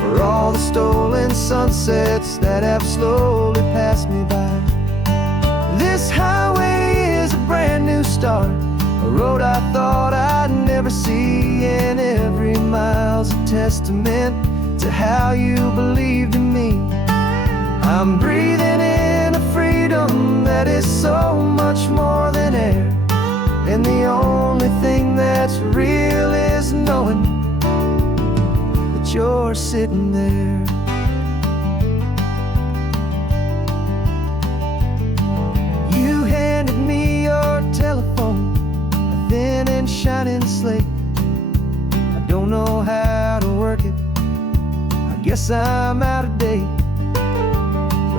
for all the stolen sunsets that have slowly passed me by. This highway is a brand new start, a road I thought I'd never see, and every mile's a testament to how you believed in me. I'm breathing in a freedom that is so much more than air, and the only thing that's real is knowing that you're sitting there. You handed me your telephone, a thin and shining slate. I don't know how to work it, I guess I'm out of date.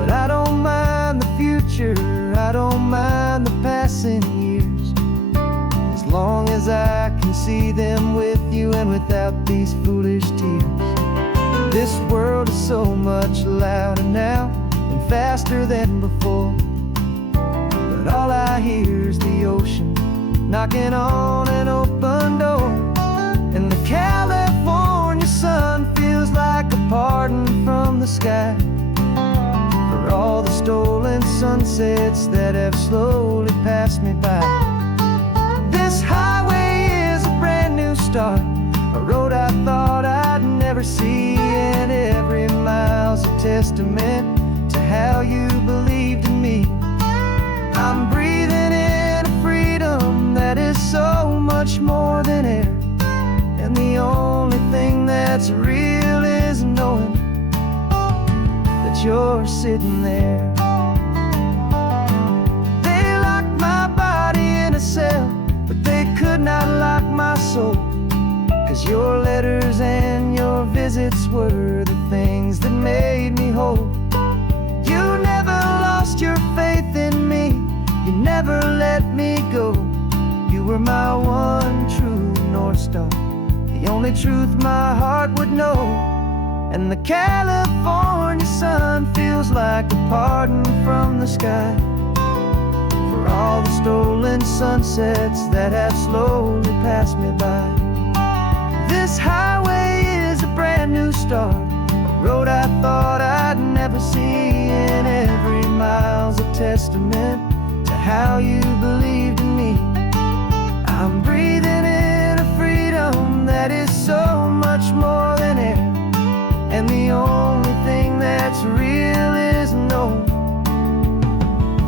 But I don't mind the future, I don't mind the passing years, as long as I can see them with you and without these foolish tears. This world is so much louder now and faster than before, but all I hear is the ocean knocking on an open door. And the California sun feels like a pardon from the sky for all the stolen sunsets that have slowly passed me by. This highway is a brand new start, a road I thought I'd never see, and every mile's a testament to how you believed in me. I'm breathing in a freedom that is so much more than air, and the only thing that's real is knowing that you're sitting there. They locked my body in a cell, but they could not lock my soul, 'cause your letters and your visits were the things that made me whole. You never lost your faith in me, you never let me go. You were my one true North Star, the only truth my heart would know. And the California sun feels like a pardon from the sky for all the stolen sunsets that have slowly passed me by. This highway is a brand new start, a road I thought I'd never see, and every mile's a testament to how you believed in me. I'm breathing in a freedom that is so much more than air, and the only thing that's real is knowing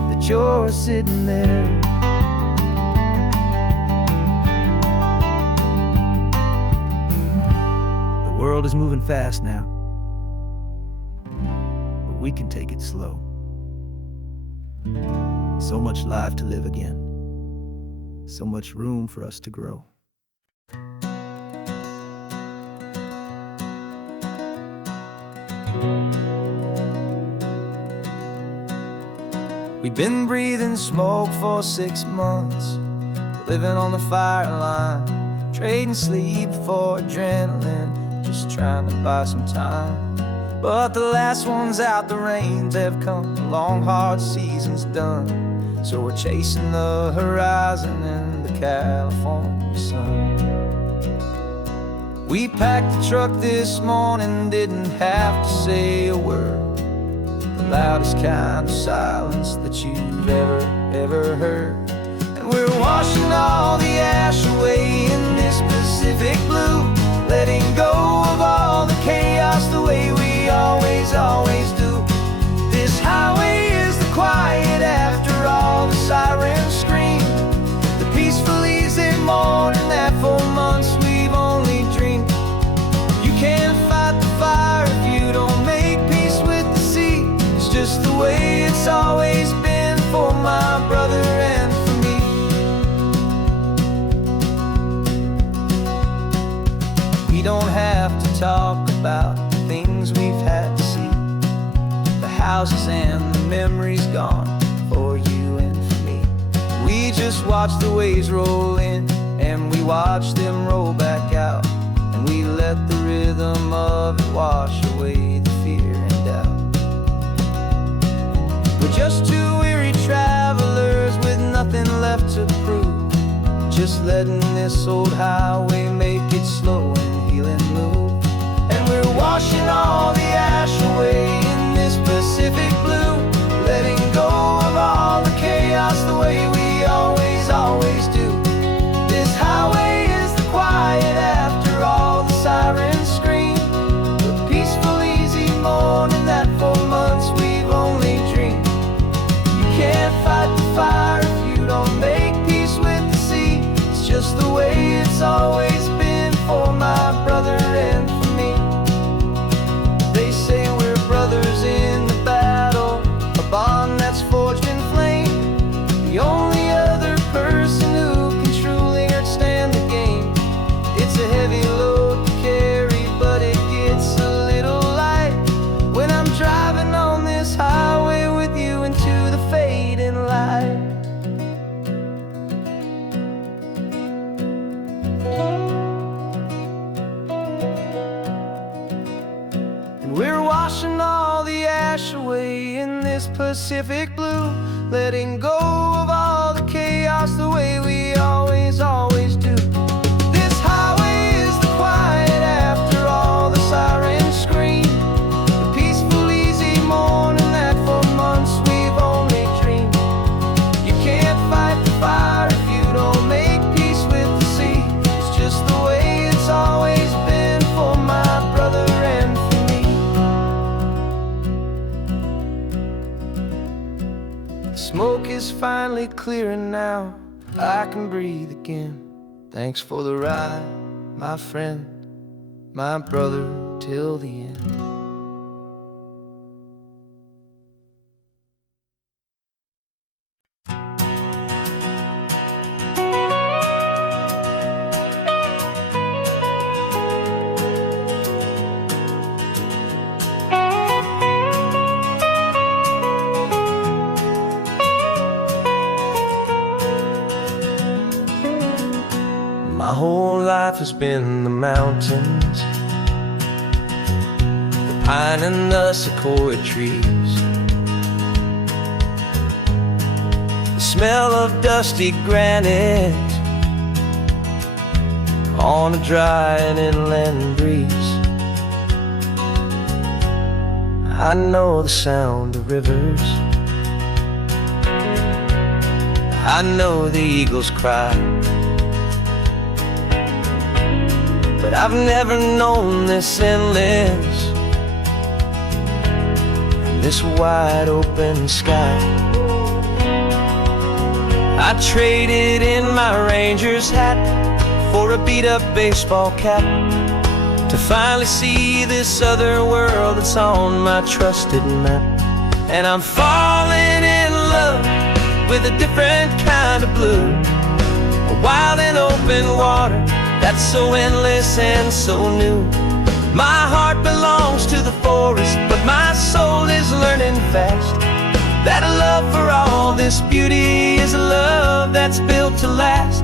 that you're sitting there. The world is moving fast now, but we can take it slow. So much life to live again, so much room for us to grow. We've been breathing smoke for 6 months, living on the fire line, trading sleep for adrenaline, just trying to buy some time. But the last one's out, the rains have come, the long hard season's done, so we're chasing the horizon in the California sun. We packed the truck this morning, didn't have to say a word, the loudest kind of silence that you've ever heard. And we're washing all the ash away in this Pacific blue, letting go of all the chaos the way we always do. This highway is the quiet after all the sirens scream, the peaceful easy morning that for months we've only dreamed. You can't fight the fire if you don't make peace with the sea. It's just talk about the things we've had to see, the houses and the memories gone for you and for me. We just watch the waves roll in, and we watch them roll back out, and we let the rhythm of it wash away the fear and doubt. We're just two weary travelers with nothing left to prove, just letting this old highway make it slow and healing move. And we're washing all the ash away in this Pacific blue, letting go of all the chaos the way we always, always do. This highway is the quiet after all the sirens scream, the peaceful, easy morning that for months we've only dreamed. You can't fight the fire if you don't make peace with the sea. It's just the way it's always been for my brother and for me. They say we're brothers in the battle, a bond that's forged in flame. The only other person who can truly understand the game. It's a heavy load to carry, but it gets a little light when I'm driving on this highway with you into the fading light. And we're washing all the ash away in this Pacific blue, letting go of all the chaos the way we always, always do. This highway is the quiet after all the sirens scream, the peaceful, easy morning that for months we've only dreamed. You can't fight the fire if you don't make peace with the sea. It's just the way it's always been for my brother and for me. The smoke is finally clearing now, I can breathe again. Thanks for the ride, my friend, my brother, till the end. My whole life has been the mountains, the pine and the sequoia trees, the smell of dusty granite on a dry and inland breeze. I know the sound of rivers, I know the eagles cry, but I've never known this endless and this wide open sky. I traded in my ranger's hat for a beat-up baseball cap to finally see this other world that's on my trusted map. And I'm falling in love with a different kind of blue, a wild and open water that's so endless and so new. My heart belongs to the forest, but my soul is learning fast that a love for all this beauty is a love that's built to last.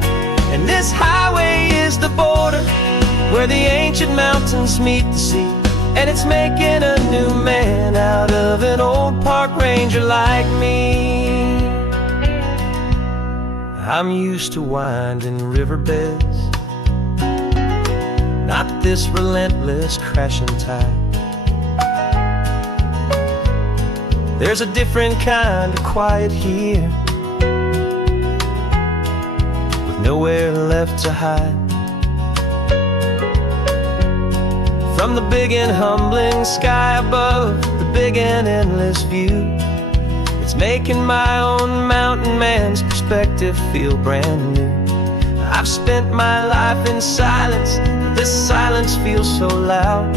And this highway is the border where the ancient mountains meet the sea, and it's making a new man out of an old park ranger like me. I'm used to winding riverbeds, not this relentless crashing tide. There's a different kind of quiet here, with nowhere left to hide. From the big and humbling sky above, the big and endless view, it's making my own mountain man's perspective feel brand new. I've spent my life in silence, this silence feels so loud.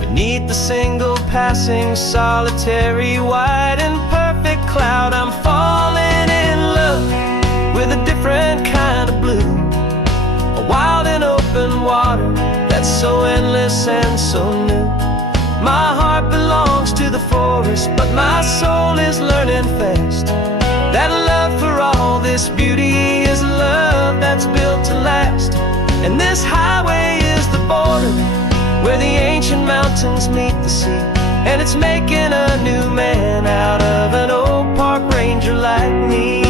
Beneath the single passing solitary white and perfect cloud, I'm falling in love with a different kind of blue, a wild and open water that's so endless and so new. My heart belongs to the forest, but my soul is learning fast that love for all this beauty is love that's built to last. And this highway is the border where the ancient mountains meet the sea, and it's making a new man out of an old park ranger like me.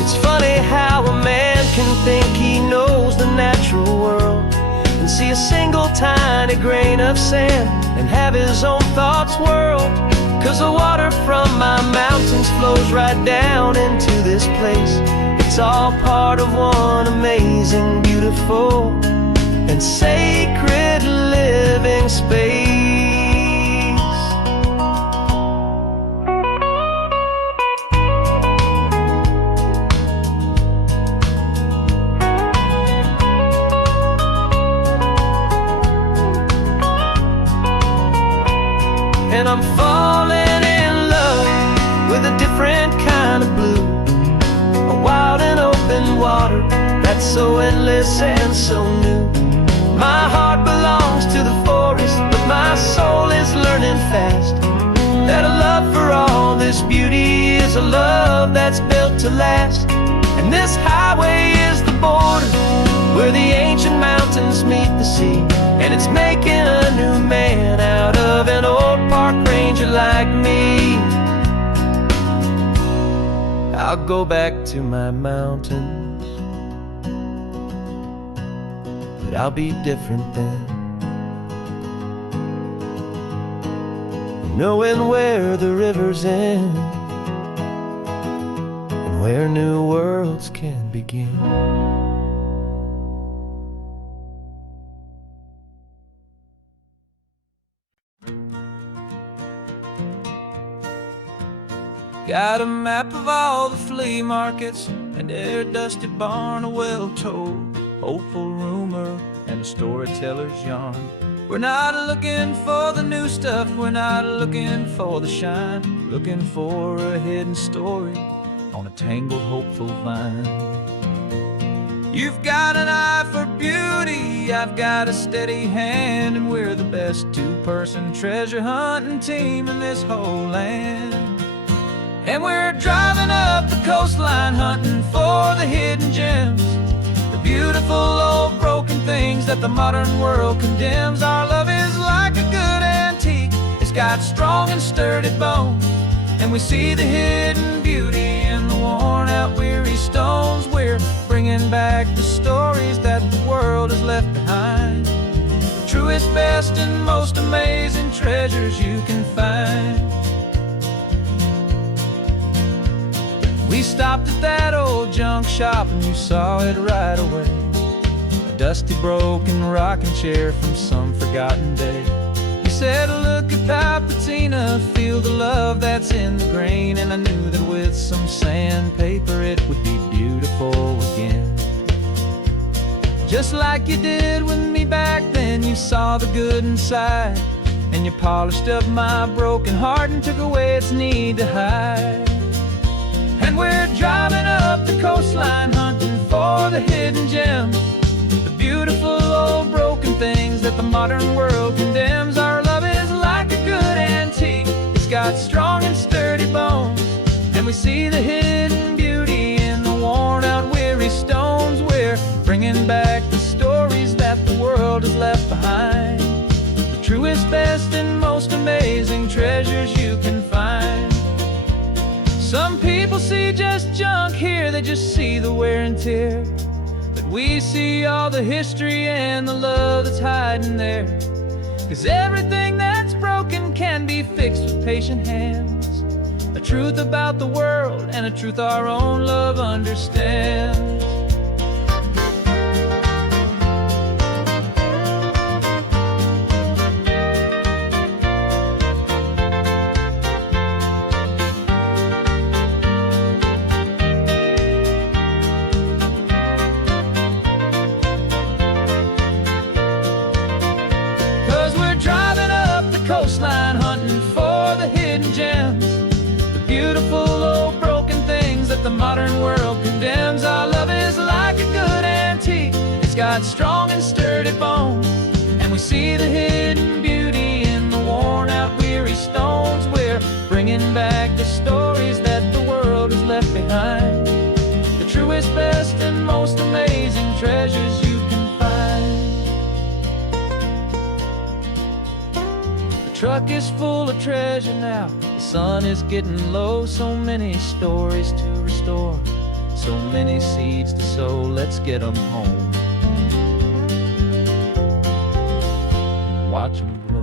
It's funny how a man can think he knows the natural world and see a single tiny grain of sand and have his own thoughts whirled. 'Cause the water from my mountains flows right down into this place. It's all part of one amazing, beautiful, and sacred living space. And I'm falling in love with a different kind of blue, a wild and open water that's so endless and so new. My heart belongs to the forest, but my soul is learning fast that a love for all this beauty is a love that's built to last. And this highway is the border where the ancient mountains meet the sea, and it's making a new man out of an old park ranger like me. I'll go back to my mountains, but I'll be different then, knowing where the rivers end and where new worlds can begin. Got a map of all the flea markets and their dusty barn, a well-told hopeful rumor and a storyteller's yarn. We're not looking for the new stuff, we're not looking for the shine, looking for a hidden story on a tangled hopeful vine. You've got an eye for beauty, I've got a steady hand, and we're the best two-person treasure hunting team in this whole land. And we're driving up the coastline hunting for the hidden gems, the beautiful old broken things that the modern world condemns. Our love is like a good antique, it's got strong and sturdy bones, and we see the hidden beauty in the worn out weary stones. We're bringing back the stories that the world has left behind, the truest, best, and most amazing treasures you can find. We stopped at that old junk shop and you saw it right away, a dusty broken rocking chair from some forgotten day. You said, look at Papatina, feel the love that's in the grain, and I knew that with some sandpaper it would be beautiful again. Just like you did with me back then, you saw the good inside, and you polished up my broken heart and took away its need to hide. And we're driving up the coastline hunting for the hidden gems, the beautiful old broken things that the modern world condemns. Our love is like a good antique, it's got strong and sturdy bones, and we see the hidden beauty in the worn out weary stones. We're bringing back the stories that the world has left behind, the truest, best, and most amazing treasures you can find. Some people see just junk here, they just see the wear and tear, but we see all the history and the love that's hiding there. 'Cause everything that's broken can be fixed with patient hands, a truth about the world and a truth our own love understands. Coastline hunting for the hidden gems, the beautiful old broken things that the modern world condemns. Our love got strong and sturdy bones, and we see the hidden beauty in the worn-out, weary stones. We're bringing back the stories that the world has left behind, the truest, best, and most amazing treasures you can find. The truck is full of treasure now, the sun is getting low. So many stories to restore, so many seeds to sow. Let's get them home, watch them grow.